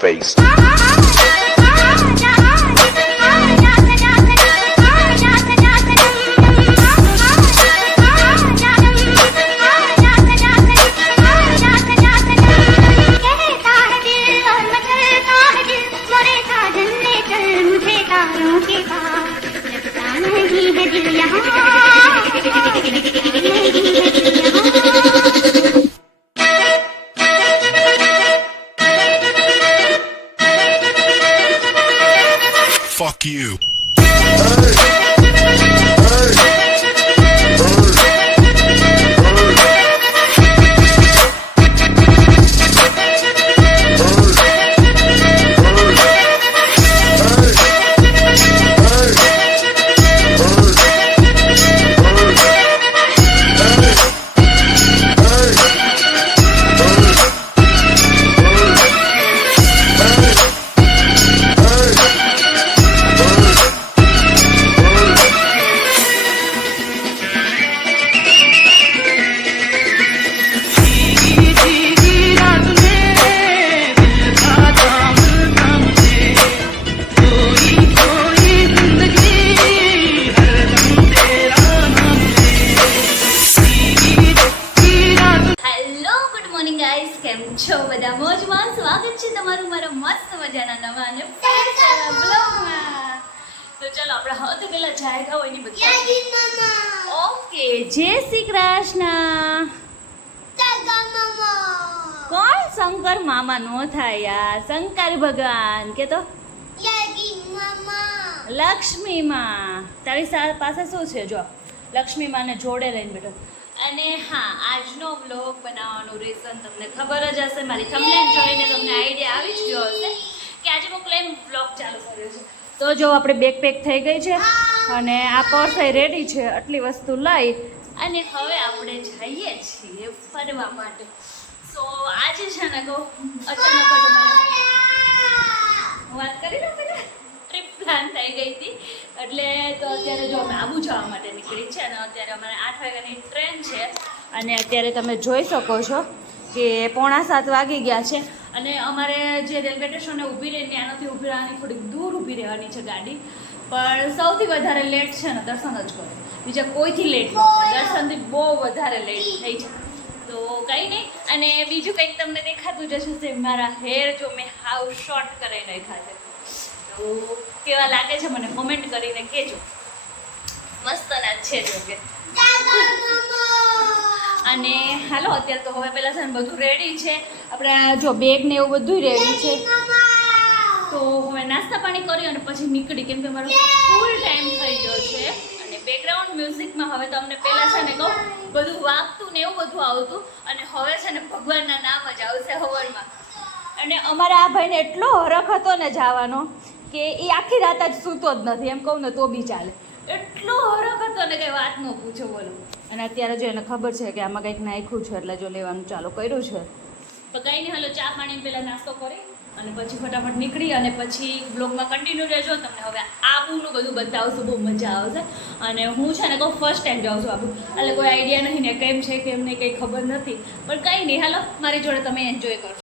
Face. Fuck you. બધા મોજમાં સ્વાગત છે તમારું મારા મસ્ત મજાના નવા અને બ્લોગમાં. તો ચલો આપણે હવે પેલા જાયગા હોય ની બધી ઓકે. જય શ્રી કૃષ્ણ. કોણ શંકર મામા નો થાય યાર, શંકર ભગવાન કે તો લક્ષ્મી માં. તારી પાસે શું છે? જો લક્ષ્મી માને જોડે લઈને બેઠો. અને હા, આજનો વ્લોગ બનાવવાનું રીઝન તમને ખબર જ હશે, મારી થંબનેલ જોઈને તમને આઈડિયા આવી જ ગયો હશે કે આજે હું ક્લેમ વ્લોગ ચાલુ કર્યો છે. તો જો આપણે બેગ પેક થઈ ગઈ છે અને આ પર્સ રેડી છે. આટલી વસ્તુ લઈ અને હવે આપણે જઈએ છીએ ફરવા માટે. સો આજે છે ને કહું અચાનક જ વાત કરી લો પેલા ટ્રીપ પ્લાન થઈ ગઈ હતી એટલે તો અત્યારે જો અમે આબુ જવા માટે નીકળી છે અને અત્યારે અમારે 8 વાગ્યાની ટ્રેન છે અને અત્યારે તમે જોઈ શકો છો કે 6:45 વાગી ગયા છે અને અમારે જે રેલવે સ્ટેશને ઊભી રહીને ત્યાંથી ઊભી રહેવાની થોડીક દૂર ઊભી રહેવાની છે ગાડી. પણ સૌથી વધારે લેટ છે ને દર્શન જ કરો, બીજા કોઈથી લેટ નથી. દર્શનથી બહુ વધારે લેટ થઈ છે. તો કંઈ નહીં. અને બીજું કંઈક તમને દેખાતું જશે, મારા હેર જો મેં હાવ શોર્ટ કરી નાખ્યા છે. તો કેવા લાગે છે મને કોમેન્ટ કરીને કહેજો. મસ્તના છે જો કે. અને હાલો અત્યારે તો હવે પહેલાં છે ને બધું રેડી છે. આપણે જો બેગ ને એવું બધું રેડી છે. તો હવે નાસ્તા પાણી કરી અને પછી નીકળી, કેમ કે મારો ફૂલ ટાઈમ થઈ ગયો છે. અને બેકગ્રાઉન્ડ મ્યુઝિકમાં હવે તમને પહેલાં છે ને કહું બધું વાગતું ને એવું બધું આવતું અને હવે છે ને ભગવાનના નામ જ આવશે હવનમાં. અને અમારા આ ભાઈને એટલો હરખ હતો ને જવાનો કે એ આખી રાત જ સૂતો જ નથી, એમ કહું ને તો બી ચાલે. એટલો હરખ હતો ને કંઈ વાત ન પૂછો બોલો. અને અત્યારે જો એને ખબર છે કે આમાં કંઈક નાખ્યું છે એટલે જો લેવાનું ચાલુ કર્યું છે. તો કંઈ નહીં, હાલો ચા પાણી પહેલાં નાસ્તો કરી અને પછી ફટાફટ નીકળી અને પછી બ્લોગમાં કન્ટિન્યુ રહેજો. તમને હવે આબુનું બધું બતાવશું, બહુ મજા આવશે. અને હું છે ને કહું ફર્સ્ટ ટાઈમ જાઉં છું આબુ, એટલે કોઈ આઈડિયા નહીં ને કેમ છે કેમ નહીં કંઈ ખબર નથી. પણ કંઈ નહીં, હાલો મારી જોડે તમે એન્જોય કરો.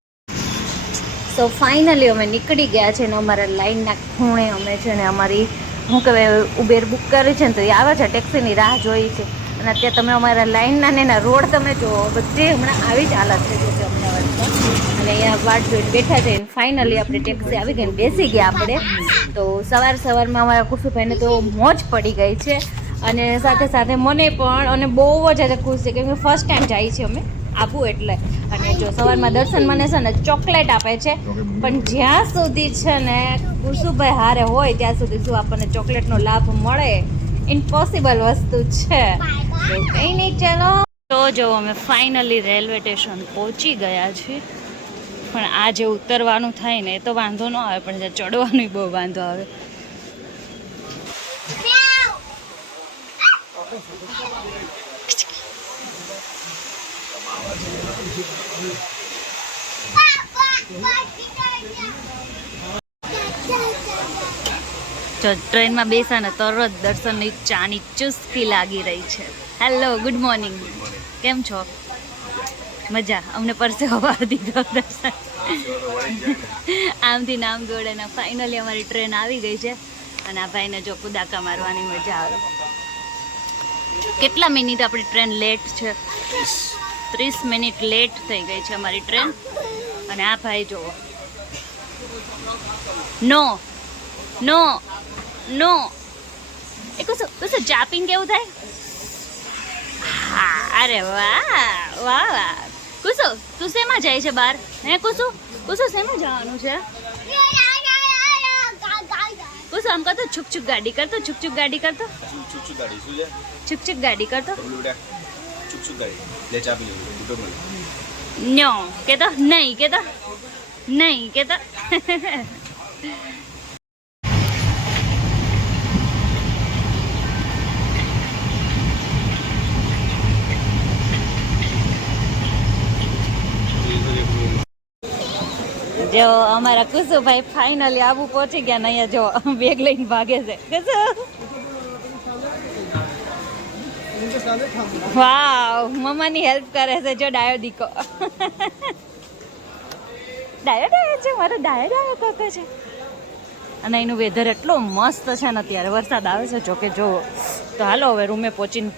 સો ફાઇનલી અમે નીકળી ગયા છે ને અમારા લાઈનના ખૂણે અમે છે ને અમારી શું કહેવાય ઉબેર બુક કરી છે ને તો એ આવે છે, ટેક્સીની રાહ જોઈ છે. અને અત્યારે તમે અમારા લાઈનના ને એના રોડ તમે જુઓ, બધી હમણાં આવી જ હાલત થઈ ગઈ છે અમદાવાદમાં. અને અહીંયા વાટ જોઈને બેઠા છે. ફાઇનલી આપણે ટેક્સી આવી ગઈ ને બેસી ગયા આપણે. તો સવારમાં અમારા કુસુભાઈને તો મોજ પડી ગઈ છે અને સાથે સાથે મને પણ. અને બહુ જ આજે ખુશ છે કેમ કે ફર્સ્ટ ટાઈમ જાય છે અમે આબુ એટલે. અને જો સવારમાં દર્શન મને છે ને ચોકલેટ આપે છે, પણ જ્યાં સુધી છે ને કુસુભાઈ હારે હોય ત્યાં સુધી શું આપણને ચોકલેટનો લાભ મળે? ઇમ્પોસિબલ વસ્તુ છે. તો કંઈ નહીં, ચાલો. તો જો અમે ફાઇનલી રેલવે સ્ટેશન પહોંચી ગયા છીએ. પણ આ જે ઉતરવાનું થાય ને એ તો વાંધો ન આવે, પણ જે ચડવાનું બહુ વાંધો આવે. જો ટ્રેનમાં બેસાને તરત દર્શનની ચાની ચુસ્કી લાગી રહી છે. Hello, good morning. કેમ છો? મજા. અમને પરસે હવા દીધો દર્શન. આમથી નામ દોડે ને ફાઇનલી અમારી ટ્રેન આવી ગઈ છે અને આ ભાઈને જો કુદાકા મારવાની મજા આવે. કેટલા મિનિટ આપણી ટ્રેન લેટ છે? 30 મિનિટ લેટ થઈ ગઈ છે અમારી ટ્રેન. અને આ ભાઈ જુઓ, નો નો નો એ કુસુ ચાપિંગ કેવું થાય? હા, અરે વાહ વાહ વાહ. કુસુ તું શેમાં જાય છે બહાર? હે કુસુ શેમાં જવાનું છે? કુસુ આમ કરતો છુક છુક ગાડી કરતો, છુક છુક ગાડી કરતો, છુક છુક ગાડી શું છે? છુક છુક ગાડી કરતો. છુક છુક ગાડી લે ચાપી લે. નો કેતો નહીં, કેતો નહીં, કેતો. જો અમારા કુસુભાઈ ફાઇનલી આબુ પહોંચી ગયા ને અહીંયા જો બેગ લઈને ભાગે છે. કુસુ, વાવ, મમ્માની હેલ્પ કરે છે. જો ડાયો દીકો, ડાયો છે મારો, ડાયો કાકા છે. અને એનું વેધર એટલો મસ્ત છે ને અત્યારે, વરસાદ આવે છે જોકે. જો તો હાલો હવે રૂમે પહોંચીને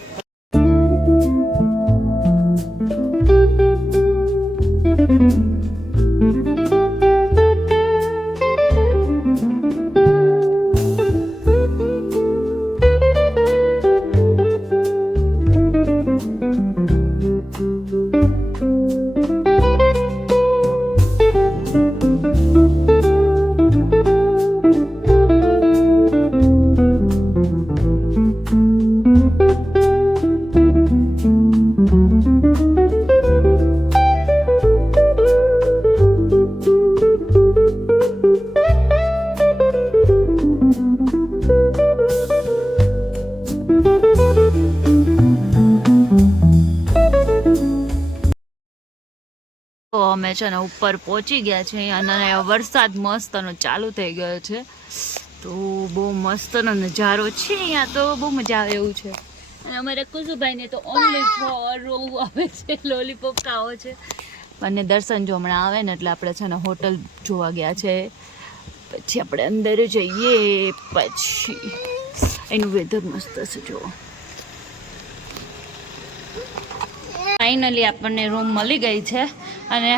અમે છે ને ઉપર પહોંચી ગયા છે અને વરસાદ મસ્તનો ચાલુ થઈ ગયો છે. તો બહુ મસ્તનો નજારો છે અહીંયા, તો બહુ મજા આવે એવું છે. અને અમારે કુસુભાઈને તો ઓનલી ફોર રોવું આવે છે, લોલીપોપ ખાવો છે. અને દર્શન જો હમણાં આવે ને એટલે આપણે છે ને હોટલ જોવા ગયા છે. પછી આપણે અંદર જઈએ, પછી એનું વેધર મસ્ત છે. જો ફાઇનલી આપણને રૂમ મળી ગઈ છે અને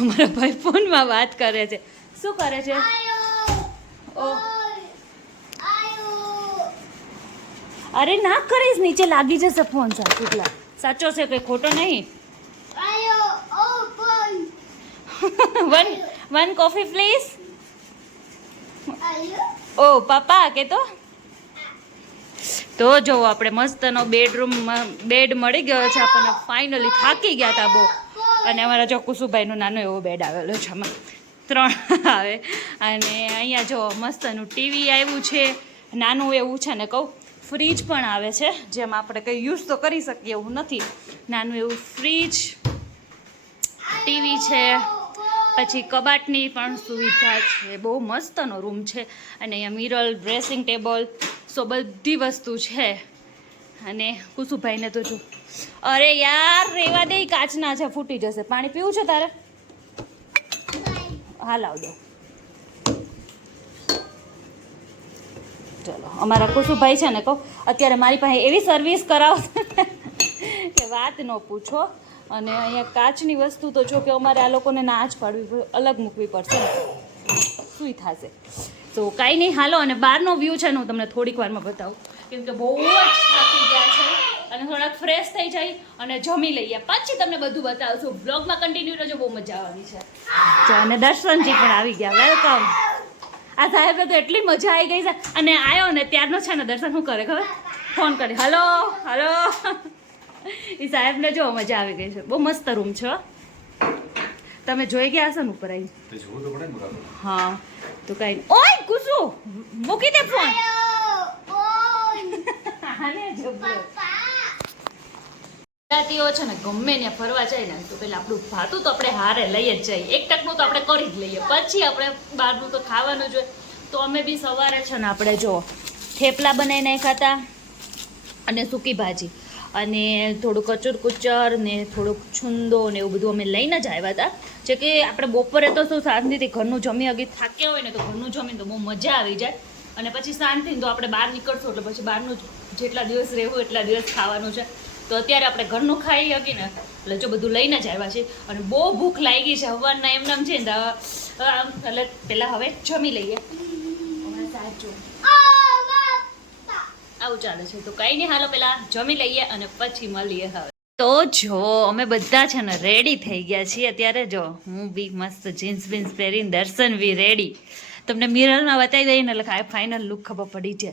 અમારા ભાઈ ફોનમાં વાત કરે છે. શું કરે છે? ઓ અરે ના કરીશ, નીચે લાગી જશે ફોન. સાચો છે કંઈ ખોટો નહીં. One coffee please. ઓ પાપા કે તો જો આપણે મસ્તનો બેડ મળી ગયો છે આપણને. ફાઇનલી થાકી ગયા હતા બહુ. અને અમારા જો કુસુભાઈનો નાનો એવો બેડ આવેલો છે, આમાં 3 આવે. અને અહીંયા જો મસ્તનું ટીવી આવ્યું છે, નાનું એવું છે ને કહું. ફ્રીજ પણ આવે છે, જેમ આપણે કંઈ યુઝ તો કરી શકીએ એવું નથી. નાનું એવું ફ્રીજ, ટીવી છે, પછી કબાટની પણ સુવિધા છે. બહુ મસ્તનો રૂમ છે. અને અહીંયા મિરર, ડ્રેસિંગ ટેબલ, સો બધી વસ્તુ છે. અને કુસુભાઈને તો જો, અરે યાર રેવા દે, કાચના છે, ફૂટી જશે. પાણી પીવું છે તારે? હા લાવ દો. ચલો, અમારા કુસુભાઈ છે ને કહું અત્યારે મારી પાસે એવી સર્વિસ કરાવશે કે વાત ન પૂછો. અને અહીંયા કાચની વસ્તુ તો જો કે અમારે આ લોકોને ના જ પાડવી, અલગ મૂકવી પડશે, સુઈ થશે. તો કાંઈ નહીં, હાલો. અને બહારનો વ્યૂ છે ને હું તમને થોડીક વારમાં બતાવું, કેમ કે બહુ જ થાકી ગયા છે અને થોડાક ફ્રેશ થઈ જાય અને જમી લઈએ, પછી તમને બધું બતાવશું. બ્લોગમાં કન્ટિન્યુ રહેજો, બહુ મજા આવવાની છે. અને દર્શનજી પણ આવી ગયા, વેલકમ. આ સાહેબને તો એટલી મજા આવી ગઈ છે. અને આવ્યો ને ત્યારનો છે ને દર્શન શું કરે ખબર? ફોન કરે, હલો હલો. એ સાહેબને જો મજા આવી ગઈ છે. બહુ મસ્ત રૂમ છે. તમે જોઈ ગયા હશો ને ઉપર આવી? હા તો કાંઈ. ઓય કુસુ મૂકી દે ફોન. ગુજરાતીઓ છે ને ગમે ત્યાં ફરવા જાય ને તો પેલા આપણું ભાતું તો આપણે હારે લઈ જ જઈએ, એક ટકનું તો આપણે કરી જ લઈએ, પછી આપણે બહારનું તો ખાવાનું જોઈએ. તો અમે બી સવારે છે ને આપણે જો થેપલા બનાવી નાખ્યા હતા અને સૂકી ભાજી અને થોડું કચુર કુચર ને થોડુંક છુંદો ને એવું બધું અમે લઈને જ આવ્યા હતા. જે કે આપણે બપોરે તો શું શાંતિથી ઘરનું જમી અગી થાક્યા હોય ને તો ઘરનું જમીને તો બહુ મજા આવી જાય અને પછી શાંતિથી તો આપણે બહાર નીકળશું એટલે પછી બહારનું જેટલા દિવસ રહેવું એટલા દિવસ ખાવાનું છે. તો અત્યારે આપણે ઘરનું ખાઈ શકીએ ને એટલે જો બધું લઈને જ આવ્યા છે અને બહુ ભૂખ લાગી છે હવારના એમનામ છે ને એટલે પહેલાં હવે જમી લઈએ. સાચું આવું ચાલે છે તો કંઈ નહીં, હાલો પહેલાં જમી લઈએ અને પછી મળીએ. હવે તો જો અમે બધા છે ને રેડી થઈ ગયા છીએ અત્યારે. જો હું બી મસ્ત જીન્સ બીન્સ પહેરીને, દર્શન બી રેડી. તમને મિરરમાં બતાવી દઈએ ને એટલે કાંઈ ફાઇનલ લુક ખબર પડી છે.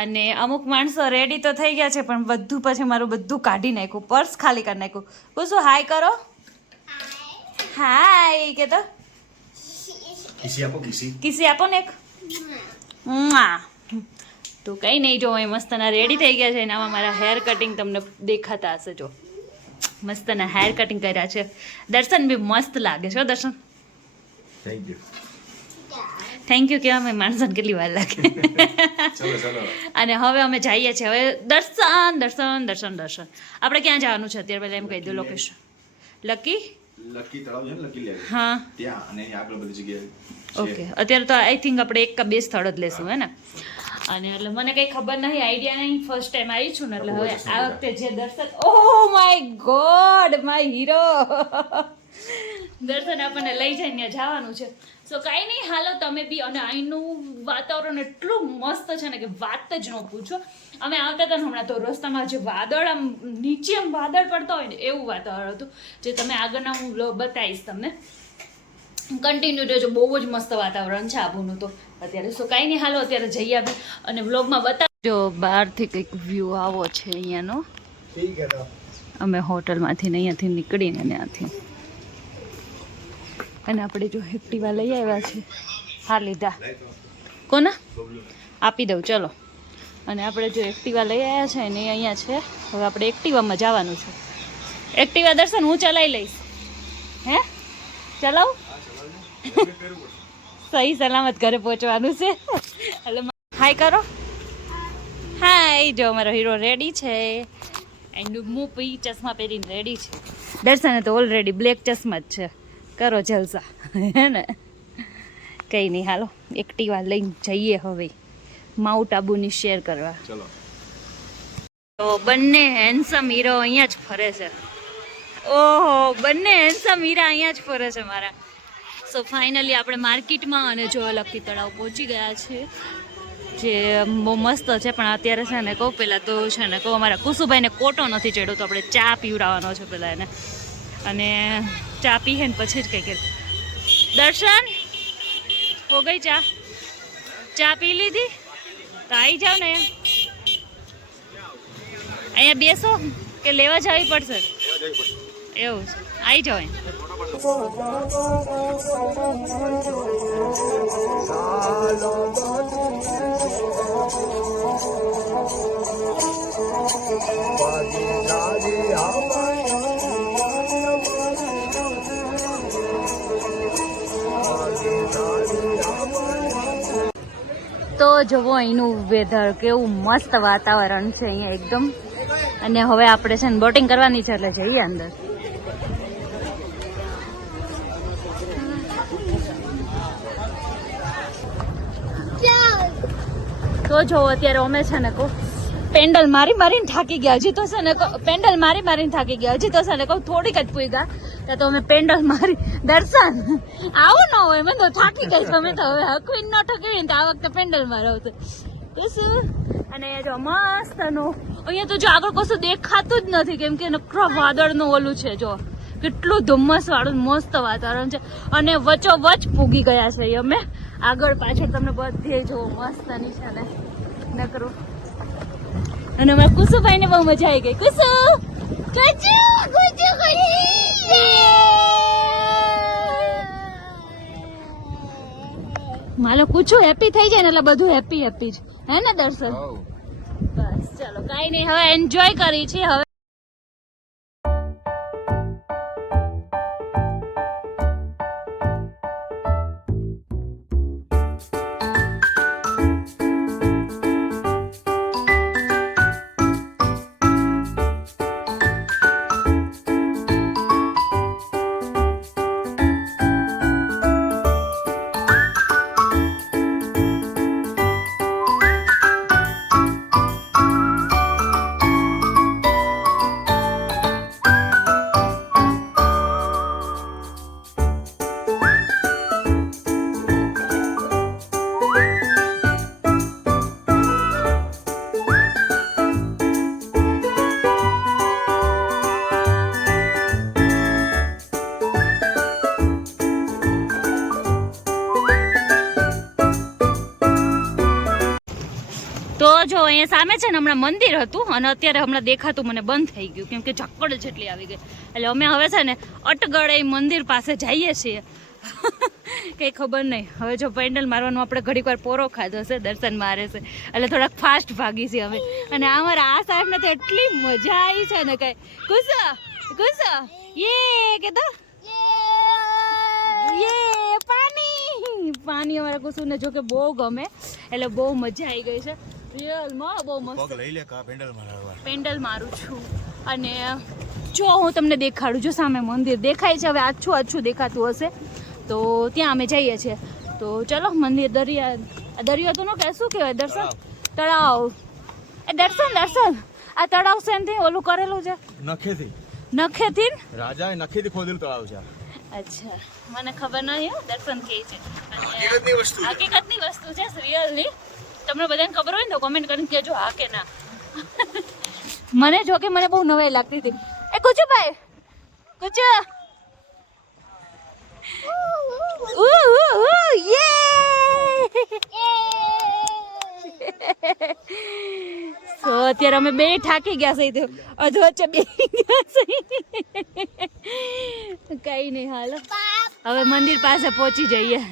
અને અમુક માણસો રેડી તો થઈ ગયા છે પણ બધું પછી મારું બધું કાઢી નાખ્યું, પર્સ ખાલી કરી નાખ્યું. પૂછું હાય કરો, હાય કે તો કિસી આપો ને એક. તો કંઈ નહીં, જો અહીં મસ્તના રેડી થઈ ગયા છે અને આમાં મારા હેર કટિંગ તમને દેખાતા હશે. જો મસ્તના હેર કટિંગ કર્યા છે. દર્શન બી મસ્ત લાગે છે. દર્શન થેન્ક યુ કહેવા મેં માણસોને કેટલી વાર લાગે. અને હવે અમે જઈએ છીએ હવે દર્શન દર્શન દર્શન દર્શન. આપણે ક્યાં જવાનું છે અત્યારે પહેલાં એમ કહી દો લોકેશન. લકી તળાવ છે ને, લકી લેક. હા ત્યાં અને આગળ બધી જગ્યાએ. ઓકે, અત્યારે તો આઈ થિંક આપણે એક કે બે સ્થળ જ લેશું હે ને. અને એટલે મને કંઈ ખબર નહીં, આઈડિયા નહીં, ફર્સ્ટ ટાઈમ આવી છું ને એટલે હવે આ વખતે જે દર્શન, oh my God my hero દર્શન આપણને લઈ જઈને જવાનું છે. સો કાંઈ નહીં, હાલો તમે બી. અને અહીંનું વાતાવરણ એટલું મસ્ત છે ને કે વાત જ ન પૂછો. અમે આવતા હતા ને હમણાં તો રસ્તામાં જે વાદળ આમ નીચે આમ વાદળ પડતા હોય ને એવું વાતાવરણ હતું, જે તમે આગળના હું બતાવીશ તમને. કન્ટિન્યુ રહેજો, બહુ જ મસ્ત વાતાવરણ છે આબુનું તો અત્યારે. સો કાંઈ નહીં, હાલો અત્યારે જઈ આવી અને વ્લોગમાં બતાવજો. બહારથી કંઈક વ્યૂ આવો છે અહીંયાનો. અમે હોટલમાંથી ને અહીંયાથી નીકળીને ત્યાંથી અને આપણે જો એક્ટિવા લઈ આવ્યા છે. હા લીધા કોના આપી દઉં ચલો. અને આપણે જો એક્ટિવા લઈ આવ્યા છે ને એ અહીંયા છે. હવે આપણે એક્ટિવામાં જવાનું છે. એક્ટિવા દર્શન હું ચલાવી લઈશ. હે ચલાવું? સહી સલામત ઘરે પહોંચવાનું છે. એટલે હાય કરો, હાય. જો મારો હીરો રેડી છે એન્ડ હું પી ચશ્મા પહેરીને રેડી છે. દર્શને તો ઓલરેડી બ્લેક ચશ્મા જ છે. કરો જલસા હે ને. કંઈ નહીં, હાલો એક્ટિવા લઈને જઈએ હવે માઉન્ટ આબુની શેર કરવા. ચલો. તો બંને હેન્ડસમ હીરો અહીંયા જ ફરે છે. ઓહો, બંને હેન્ડસમ હીરા અહીંયા જ ફરે છે મારા. સો ફાઇનલી આપણે માર્કેટમાં અને જો લકી તળાવ પહોંચી ગયા છે, જે બહુ મસ્ત છે. પણ અત્યારે છે ને કહું પહેલાં તો છે ને કહું અમારા કુસુભાઈને કોટો નથી ચડ્યો તો આપણે ચા પીવડાવવાનો છે પહેલાં એને. અને ચા પીએ ને પછી જ કંઈક. દર્શન હો ગઈ ચા? ચા પી લીધી? તો આવી જાઓ ને અહીંયા બેસો કે લેવા જવી પડશે? એવું છે, આવી જાઓ. તો જુઓ અહીંનું વેધર કેવું મસ્ત વાતાવરણ છે અહીંયા એકદમ. અને હવે આપણે છે ને બોટિંગ કરવાની છે એટલે જઈએ અંદર. તો જો અત્યારે અમે છે ને કહું પેન્ડલ મારી મારીને થાકી ગયા. હજી તો છે ને પેન્ડલ મારી મારીને થાકી ગયા. હજી તો છે ને કહું થોડીક જ પૂઈ ગયા ત્યાં તો અમે પેન્ડલ મારી. દર્શન આવું ન હોય, મને તો થાકી ગઈ છે. અમે તો હવે હકવીને ન ઠકી ને તો આ વખતે પેન્ડલ મારવશે તો શું. અને જો મસ્તનું અહીંયા તો જો આગળ કશું દેખાતું જ નથી કેમ કે નકરો વાદળનું ઓલું છે. જો કેટલું ધુમ્મસ વાળું મસ્ત વાતાવરણ છે અને વચ્ચોવચ પૂગી ગયા છે અમે. આગળ પાછળ તમને બધે જો મસ્તની છે ને નકરું. અને અમારા કુસુભાઈને બહુ મજા આવી ગઈ. કુસુ માલો કુછું હેપી થઈ જાય ને એટલે બધું હેપી હેપી જ હે ને દર્શન? બસ ચલો કાંઈ નહીં, હવે એન્જોય કરી છીએ હવે. અહીંયા સામે છે ને હમણાં મંદિર હતું અને અત્યારે હમણાં દેખાતું મને બંધ થઈ ગયું કેમ કે ઝક્કડ જેટલી આવી ગઈ. એટલે અમે હવે છે ને અટગળે મંદિર પાસે જઈએ છીએ. કંઈ ખબર નહીં. હવે જો પેન્ડલ મારવાનું આપણે ઘડીક વાર પોરો ખાધો છે, દર્શન મારે છે એટલે થોડાક ફાસ્ટ ભાગી છે અમે. અને અમારા આ સાહેબને તો એટલી મજા આવી છે ને કઈ ગુસ્સા ગુસ્સા યે કે તો યે પાણી અમારા કુસુમને જો કે બહુ ગમે એટલે બહુ મજા આવી ગઈ છે રિયલમાં. બહુ મસ્ત પેન્ડલ મારું છું. અને જો હું તમને દેખાડું, જો સામે મંદિર દેખાય છે, હવે આછું દેખાતું હશે તો ત્યાં અમે જઈએ છીએ. તો ચલો મંદિર દરિયા તો ન કહે શું કહેવાય દર્શન તળાવ એ દર્શન આ તળાવ શેનથી ઓલું કરેલું છે નખેથી રાજાએ નખેથી ખોદેલું તળાવ છે. અચ્છા મને ખબર નહીં હો દર્શન કે છે હકીકતની વસ્તુ છે રિયલની. તમને બધાને ખબર હોય ને તો કોમેન્ટ કરીને કહેજો હા કે ના. મને જો કે મને બહુ નવાઈ લાગતી હતી. એ કુચુ ભાઈ કુચુ સો અત્યારે અમે બે થાકી ગયા છે અધો વચ્ચે બે કઈ નહીં હાલો હવે મંદિર પાસે પહોંચી જઈએ.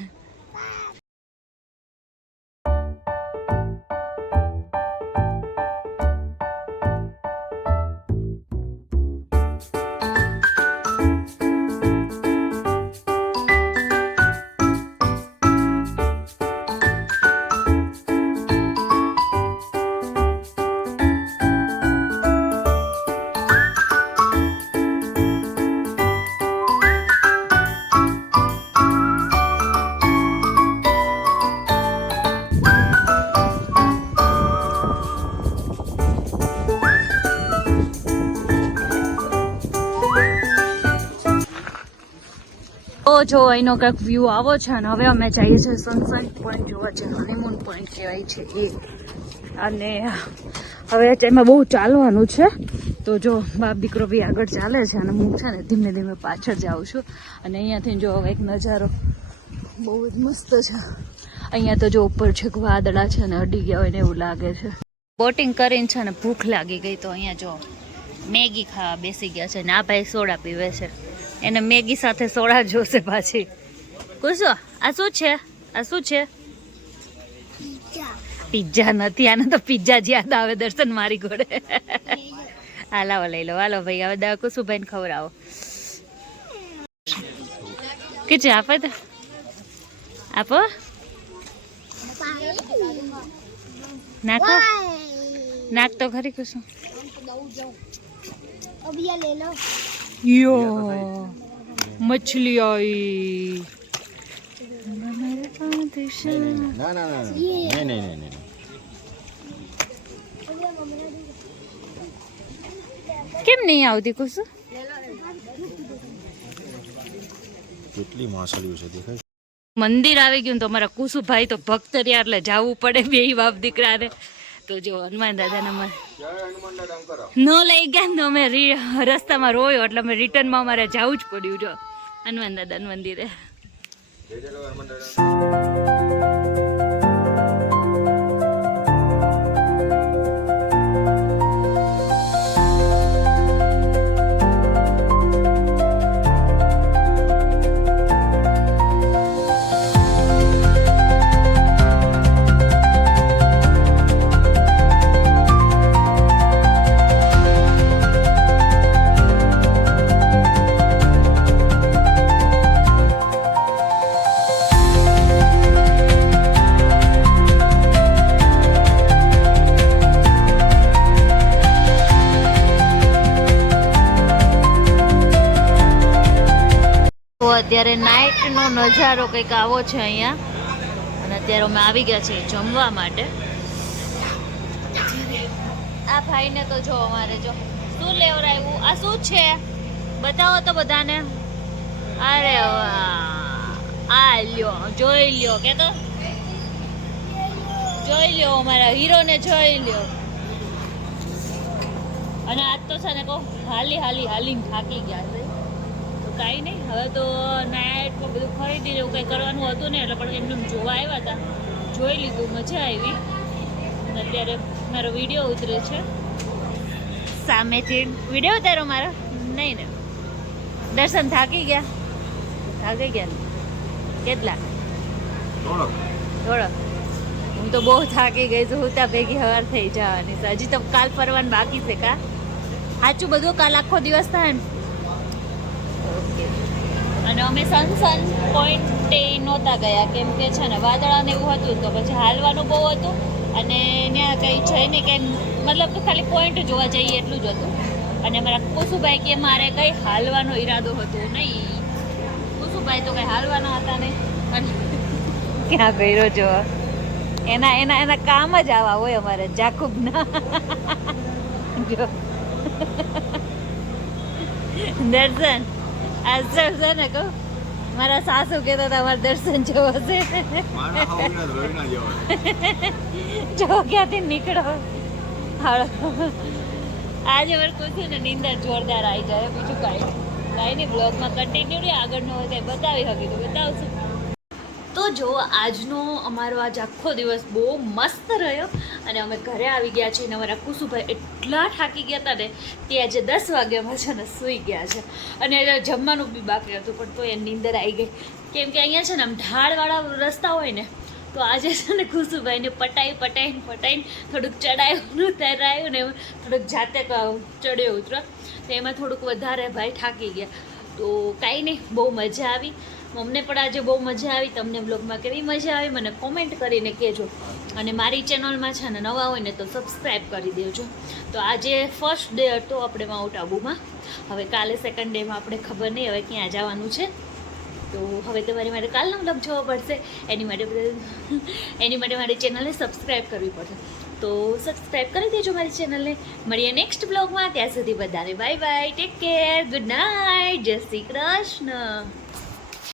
જો અહીંનો કંઈક વ્યૂ આવો છે અને હવે અમે જઈએ છીએ સનસેટ પોઈન્ટ જોવા, છે હનીમૂન પોઈન્ટ કહેવાય છે એ. અને હવે એમાં બહુ ચાલવાનું છે તો જો બાપ દીકરો બી આગળ ચાલે છે અને હું છે ને ધીમે ધીમે પાછળ જાઉં છું. અને અહીંયાથી જો એક નજારો બહુ જ મસ્ત છે. અહીંયા તો જો ઉપર છે વાદળા છે ને અડી ગયા હોય ને એવું લાગે છે. બોટિંગ કરીને છે ને ભૂખ લાગી ગઈ તો અહીંયા જો મેગી ખાવા બેસી ગયા છે ને આ ભાઈ સોડા પીવે છે. એને મેગી સાથે સોડા જોશે પાછી. કુસો આ શું છે? આ શું છે? પિઝા નથી, આને તો પિઝા જ યાદ આવે દર્શન મારી ઘોડે. હા લાવો લઈ લો. હાલો ભાઈ હવે દા કુસુભાઈ ને ખવડાવો. કે છે આપે તો આપો નાખો નાખ તો ખરી કુસુ. યો મછલી आई નહીં. કેમ નહીં આવતી કુસુ? કેટલી માછલીઓ છે દેખાય. મંદિર આવી ગયું તો અમારા કુસુભાઈ તો ભક્ત રહ્યા એટલે જવું પડે બે બાપ દીકરાને. તો જો હનુમાન દાદાના ન લઈ ગયા તો અમે રસ્તામાં રોયો એટલે અમે રિટર્નમાં અમારે જવું જ પડ્યું જો હનુમાન દાદાના મંદિરે. અત્યારે નાઇટનો નજારો કંઈક આવો છે અહીંયા. અને અત્યારે અમે આવી ગયા છીએ જમવા માટે. આ ભાઈને તો જો અમારે જો શું લેવડાવ્યું. આ શું છે બતાવો તો બધાને. અરે વાહ આ લ્યો જોઈ લ્યો કે તો જોઈ લ્યો અમારા હીરોને જોઈ લ્યો. અને આજ તો છે ને કહું હાલીને થાકી ગયા છે. કાંઈ નહીં હવે તો નાઇટમાં બધું ખરીદી એવું કંઈ કરવાનું હતું ને એટલે પણ એમને જોવા આવ્યા હતા, જોઈ લીધું, મજા આવી. અને અત્યારે મારો વિડીયો ઉતરે છે સામેથી. વિડીયો ઉતારો મારો? નહીં ને. દર્શન થાકી ગયા ને? કેટલા? થોડો. હું તો બહુ થાકી ગઈ છું. હું ત્યાં ભેગી હવાર થઈ જવાની છે. હજી તો કાલ ફરવાનું બાકી છે. કા સાચું બધું કાલ આખો દિવસ થાય ને. ઓકે. અને અમે સનસન પોઈન્ટે નહોતા ગયા કેમ કે છે ને વાદળાને એવું હતું તો પછી હાલવાનું બહુ હતું અને ત્યાં કંઈ જઈને કંઈ મતલબ તો ખાલી પોઈન્ટ જોવા જઈએ એટલું જ હતું. અને મારા કુસુભાઈ કે મારે કંઈ હાલવાનો ઈરાદો હતો નહીં. કુસુભાઈ તો કંઈ હાલવાના હતા નહીં. અને ક્યાં કર્યો જો એના કામ જ આવા હોય અમારે જાકુબના. જો દર્શન આસર છે ને કહું મારા સાસુ કહેતા હતા મારે દર્શન જેવો છે. જો ક્યાંથી નીકળો હાલો. આજે મારે પૂછ્યું ને નીંદર જોરદાર આવી જાય. બીજું કાંઈ નહીં. બ્લોગમાં કન્ટિન્યુ રહી આગળનો હોય કંઈ બતાવી શકી તો બતાવશું. તો જો આજનો અમારો આજ આખો દિવસ બહુ મસ્ત રહ્યો અને અમે ઘરે આવી ગયા છીએ. અને અમારા કુસુભાઈ એટલા થાકી ગયા હતા ને કે આજે 10 વાગ્યામાં છે ને સૂઈ ગયા છે. અને જમવાનું બી બાકી હતું પણ તો એ નીંદર આવી ગઈ કેમ કે અહીંયા છે ને આમ ઢાળવાળા રસ્તા હોય ને તો આજે છે ને કુસુભાઈને પટાઈને થોડુંક ચડાયું તરાયું ને થોડુંક જાતે ચડ્યો ઉતરો તો એમાં થોડુંક વધારે ભાઈ થાકી ગયા. તો કાંઈ નહીં, બહુ મજા આવી. અમને પણ આજે બહુ મજા આવી. તમને બ્લોગમાં કેવી મજા આવી મને કોમેન્ટ કરીને કહેજો. અને મારી ચેનલમાં છે ને નવા હોય ને તો સબસ્ક્રાઈબ કરી દેજો. તો આજે ફર્સ્ટ ડે હતો આપણે માઉન્ટ આબુમાં. હવે કાલે સેકન્ડ ડેમાં આપણે ખબર નહીં હવે ક્યાં જવાનું છે. તો હવે તમારે મારે કાલનો બ્લોગ જોવો પડશે. એની માટે મારી ચેનલને સબસ્ક્રાઈબ કરવી પડશે. તો સબસ્ક્રાઈબ કરી દેજો મારી ચેનલને. મળીએ નેક્સ્ટ બ્લોગમાં. ત્યાં સુધી બધાને bye bye, take care, good night, જય શ્રી કૃષ્ણ.